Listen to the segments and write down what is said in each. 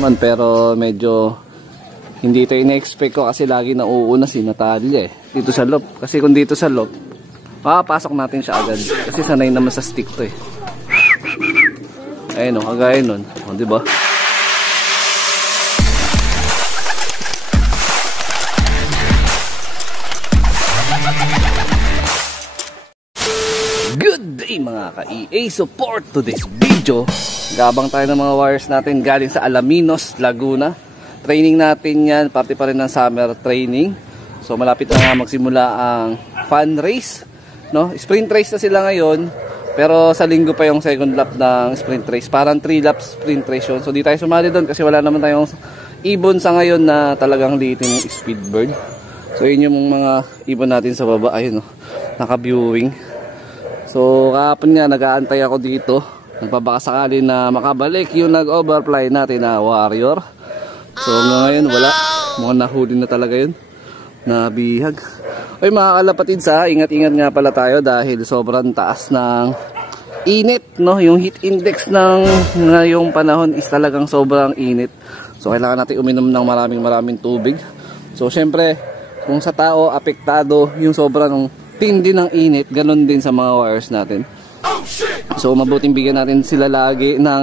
naman, pero medyo hindi ito ina-expect ko kasi lagi nauuna si Natalia dito sa loob. Kasi kung dito sa loob, makapasok natin siya agad kasi sanay naman sa stick to ayun o, kagaya nun o, diba? Good day mga ka-EA, support to this video. Gabang tayo ng mga wires natin galing sa Alaminos, Laguna. Training natin yan, parte pa rin ng summer training. So malapit na nga magsimula ang fun race, no? Sprint race na sila ngayon, pero sa linggo pa yung second lap ng sprint race. Parang 3 laps sprint race yun. So di tayo sumali doon kasi wala naman tayong ibon sa ngayon na talagang liitin yung speed bird. So yun yung mga ibon natin sa baba, ayun, no? Naka-viewing. So kahapon nga nag-aantay ako dito, nagpapakasakali na makabalik yung nag-overfly natin na warrior. So ngayon wala, mukhang nahuli na talaga yun, nabihag. Ay mga kalapatids ha, ingat-ingat nga pala tayo dahil sobrang taas ng init, no? Yung heat index ng ngayong panahon is talagang sobrang init. So kailangan natin uminom ng maraming tubig. So syempre kung sa tao apektado yung sobrang tindi ng init, ganun din sa mga wires natin. So mabuting bigyan natin sila lagi ng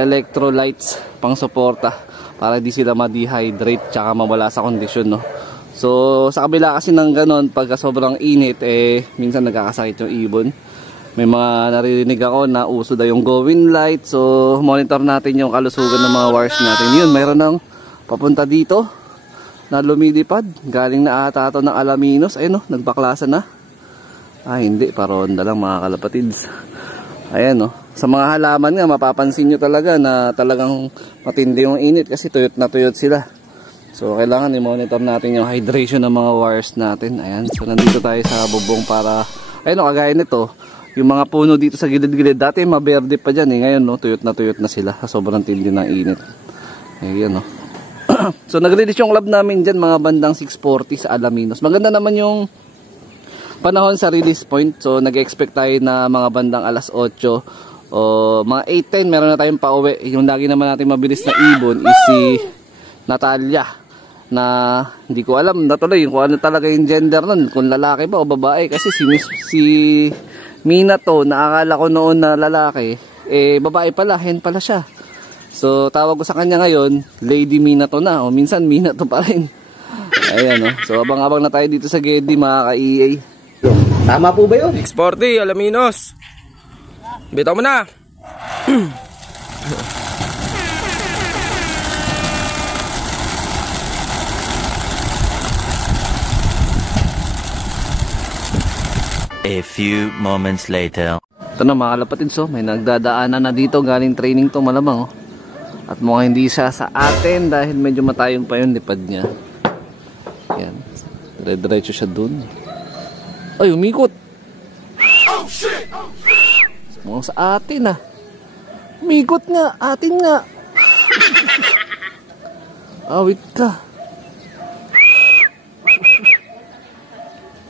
electrolytes pang suporta para di sila ma-dehydrate tsaka mawala sa kondisyon, no? So sa kabila kasi ng ganun, pagka sobrang init minsan nagkakasakit yung ibon. May mga naririnig ako na uso daw yung Gowin light. So monitor natin yung kalusugan ng mga wires natin. Yun, mayroon nang papunta dito na lumilipad, galing na ata ito ng Alaminos. Ayun, no, nagbaklasa na. Hindi, paronda lang mga kalapatids. Ayan, no. Sa mga halaman nga, mapapansin nyo talaga na talagang matindi yung init kasi tuyot na tuyot sila. So, kailangan i-monitor natin yung hydration ng mga wires natin. Ayan, so nandito tayo sa bubong para, ayun, no, kagaya nito, yung mga puno dito sa gilid-gilid, dati maberde pa dyan ngayon, no, tuyot na sila sa sobrang tindi ng init. Ayan, no. So, nag-release yung club namin dyan, mga bandang 6:40 sa Alaminos. Maganda naman yung panahon sa release point. So nag-expect tayo na mga bandang alas 8 o mga 8:10 meron na tayong pauwi. Yung lagi naman natin mabilis na ibon is si Natalia, na hindi ko alam natuloy kung ano talaga yung gender nun, kung lalaki ba o babae, kasi si Mina to, naakala ko noon na lalaki, babae pala, hen pala siya. So tawag ko sa kanya ngayon Lady Mina to na, o minsan Mina to pa rin. Ayan, no? So abang-abang na tayo dito sa Geddy mga ka-EA. Tama po ba yun? X40, Alaminos. Bitaw mo na. A few moments later. Ito na mga kalapatids, so may nagdadaanan na dito, galing training to malamang, oh. At mukhang hindi siya sa atin dahil medyo matayong pa yung lipad niya. Yan, dire-diretso siya dun. Ay, umikot. Mukhang sa atin, ah. Umikot nga, atin nga. Awit ka.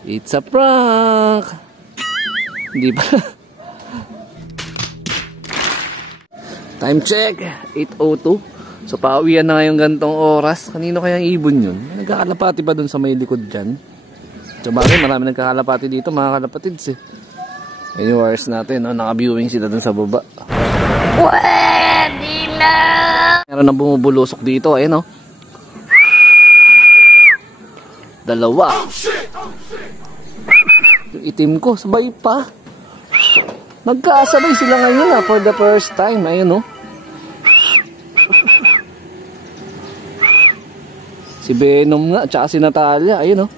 It's a prank. Hindi ba? Time check, 8:02. So pauwian na ngayong gantong oras. Kanino kayang ibon yun? Nagkakalapati pa dun sa may likod dyan. So bakit marami nagkakalapati dito mga kalapatids Ayun yung wires natin, no? Naka-viewing sila dun sa baba. Pwede na! Meron na bumubulusok dito, ayun, no? Dalawa. Yung itim ko, sabay pa. Nagkasabay sila ngayon, for the first time. Ayun, no? Si Venom nga, tsaka si Natalia. Ayun, no?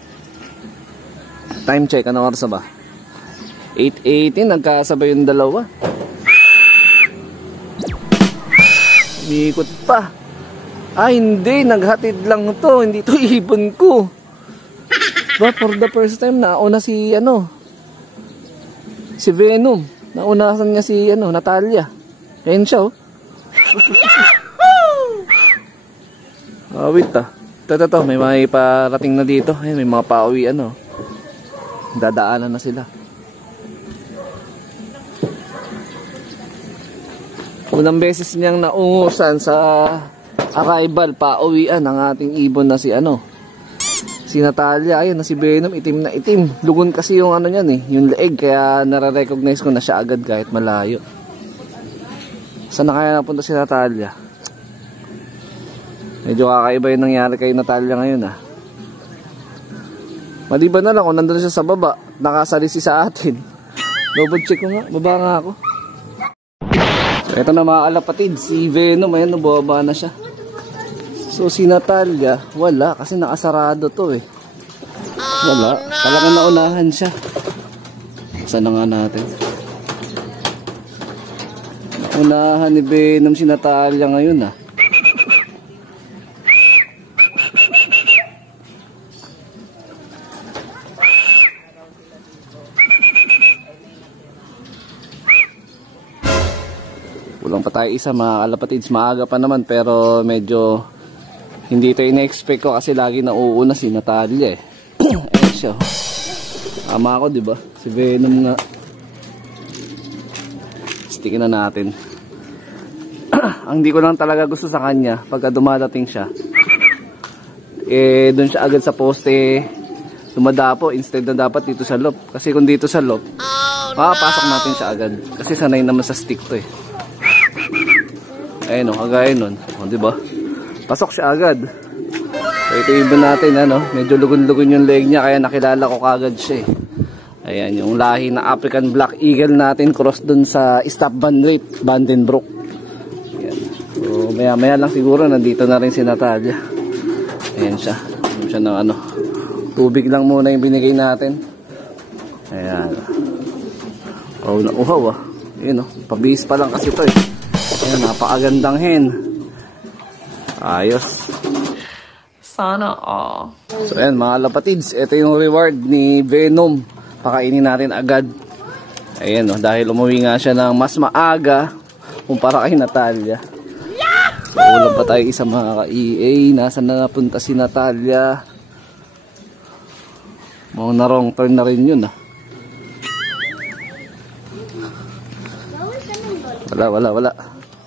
Time check, ano oras ba? 8:18, nagkasabay yung dalawa. Umikot pa. Hindi, naghatid lang to. Hindi to ibon ko. Ba, for the first time, nauna si, si Venom. Naunasan niya si, Natalia. Ayun siya, oh. Wait, Ito, may parating na dito. Ayun, may mga pauwi, dadaanan na sila. Unang beses niyang naungusan sa arrival, pauwian ng ating ibon na si si Natalia. Ayun na si Venom, itim na itim. Lugon kasi yung niyan yung leeg, kaya nare-recognize ko na siya agad kahit malayo. Saan na kaya napunta si Natalia? Medyo kakaiba yung nangyari kay Natalia ngayon Maliban na lang kung nandun siya sa baba, nakasalisi sa atin. Double check ko nga, baba nga ako. So ito na mga kalapatid, si Venom, ayan, nababa na siya. So si Natalia, wala kasi nakasarado to Wala, talagang naunahan siya. Saan na nga natin? Naunahan ni Venom si Natalia ngayon Kulang pa tayo isa mga kalapatids, maaga pa naman pero medyo hindi ito ina-expect ko kasi lagi nauuna si Natalia Ayan siya. Tama ako diba? Si Venom nga. Stickin na natin. Ang di ko lang talaga gusto sa kanya pagka dumadating siya, doon siya agad sa poste dumadapo instead na dapat dito sa loob. Kasi kung dito sa loob, makapasok natin siya agad kasi sanay naman sa stick to Ayun kagaya nun. Diba? Pasok siya agad. So ito ibon natin medyo lugon-lugon yung leg niya kaya nakilala ko kagad siya Ayan yung lahi na African Black Eagle natin, cross dun sa Stop Van Rate, Vandenbroek. Ayan. So maya lang siguro nandito na rin si Natalia. Ayan siya. Ayan siya ng tubig lang muna yung binigay natin. Ayan. Uhaw Ayan pabihis pa lang kasi ito Ayan, napakagandang hen. Ayos. Sana all. So ayan mga lapatids, ito yung reward ni Venom. Pakainin natin agad. Ayan dahil umuwi nga siya ng mas maaga kumpara kay Natalia. So ulam pa tayo isa mga ka-EA. Nasaan na napunta si Natalia? Mga na wrong turn na rin yun Wala.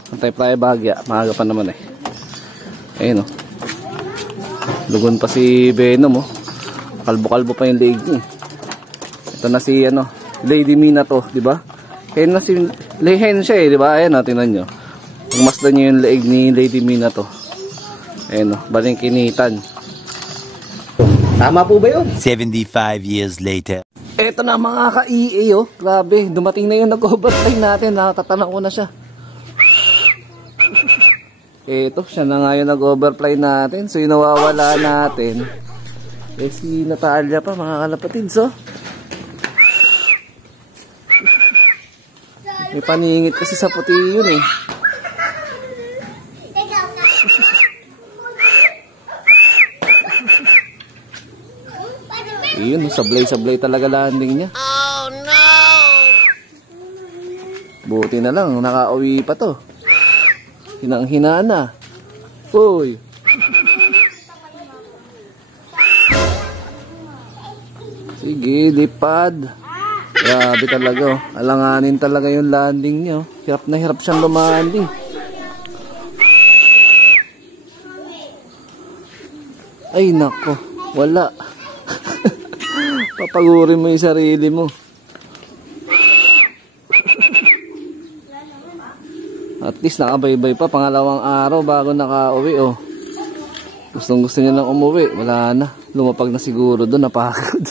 Antay tayo bahagya. Maaga pa naman Ayun Lugon pa si Venom Kalbo-kalbo pa yung leg niya Ito na si Lady Mina to, di ba? Kaya na si Lehen siya di ba? Ayan tingnan nyo. Pagmasdan nyo yung leg ni Lady Mina to. Ayun balingkinitan. Tama po ba yun? 75 years later. Ito na mga ka-EA Grabe, dumating na yung nag-overtime natin. Nakatatanaw ko na siya. Ito, siya na nga yung nag-overfly natin. So yung nawawala natin si Natalia pa mga kalapatids May paningit kasi sa puti yun Yun, sablay-sablay talaga landing niya. Oh no! Buti na lang, nakauwi pa to. Hinang-hina na. Uy. Sige, lipad. Grabe talaga Alanganin talaga yung landing niya Hirap na hirap siyang lumanding. Ay nako, wala. Papagurin mo yung sarili mo. At least nakabaybay pa, pangalawang araw bago nakauwi Gustong gusto niya lang umuwi, wala na. Lumapag na siguro doon, napakagod.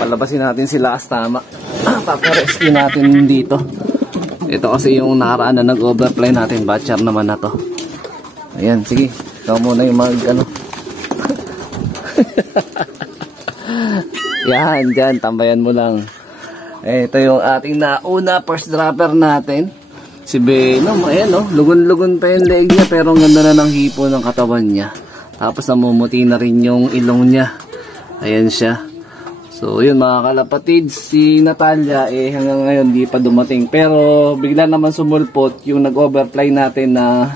Palabasin natin sila tama. Paparescue natin dito. Ito kasi yung nakaraan na nag-overfly natin, batcher naman na to. Ayan, sige. Ikaw muna yung Yan, dyan, tambayan mo lang. Ito yung ating nauna first dropper natin, si Venom. Ayan lugon-lugon pa yung leg niya pero ang ganda na ng hipo ng katawan niya. Tapos namumuti na rin yung ilong niya. Ayan siya. So yun mga kalapatid, si Natalia hanggang ngayon di pa dumating. Pero bigla naman sumulpot yung nag-overfly natin na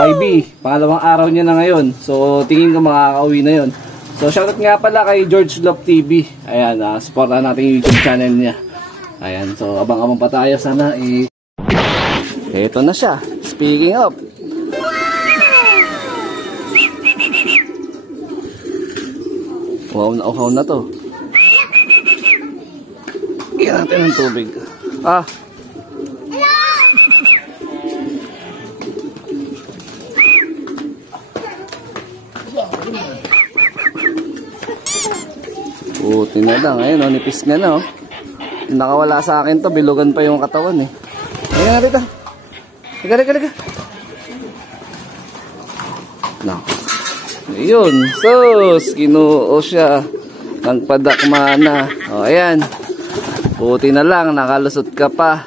YB. Pangalawang araw niya na ngayon. So tingin ko makakauwi na yun. So shoutout nga pala kay George Love TV. Ayan, supportan natin yung YouTube channel niya. Ayan, so abang-abang pa tayo sana Ito na siya. Speaking of. Uhaw na to. Bigyan natin ng tubig. Buti na lang. Ayun, nipis nga na. Nakawala sa akin to. Bilugan pa yung katawan eh. Ayun na rito. Liga. No. Ayun. Sus. Kinuo siya. Ng padakmana. O, ayan. Buti na lang. Nakalusot ka pa.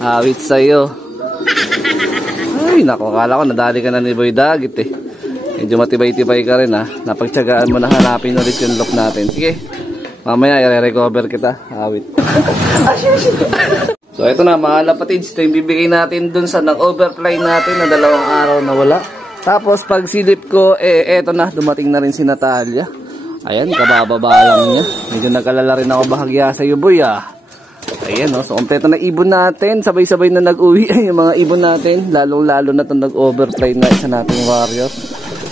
Awit sa'yo. Ay, naku. Akala ko nadali ka na ni Boy Dagit eh. Medyo matibay-tibay ka rin ha. Napagtsagaan mo na hanapin ulit yung lock natin. Sige. Mamaya i-recover kita. Awit. So ito na mga lapatids. Ito yung bibigay natin dun sa nag-overfly natin na 2 araw na wala. Tapos pag silip ko, eto na. Dumating na rin si Natalia. Ayan, kabababa lang niya. Medyo nagkalala rin ako bahagya sa iyo, boy ah. Ayan o. So kompleto na ibon natin. Sabay-sabay na nag-uwi yung mga ibon natin. Lalong-lalo na itong nag-overfly na isa nating warrior.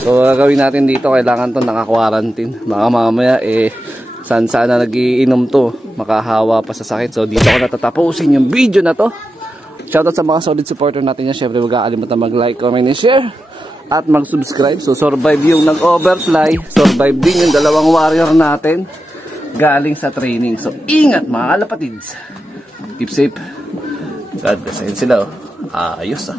So gagawin natin dito, kailangan to naka-quarantine. Baka mamaya saan na nagiinom to, makahawa pa sa sakit. So dito ko natatapusin yung video na to. Shoutout sa mga solid supporter natin yan. Syempre huwag kakalimutan mag-like, comment, and share. At mag-subscribe. So survive yung nag-overfly. Survive din yung 2 warrior natin galing sa training. So ingat mga kalapatids. Keep safe. God bless. Ayun sila oh. Ayos ah.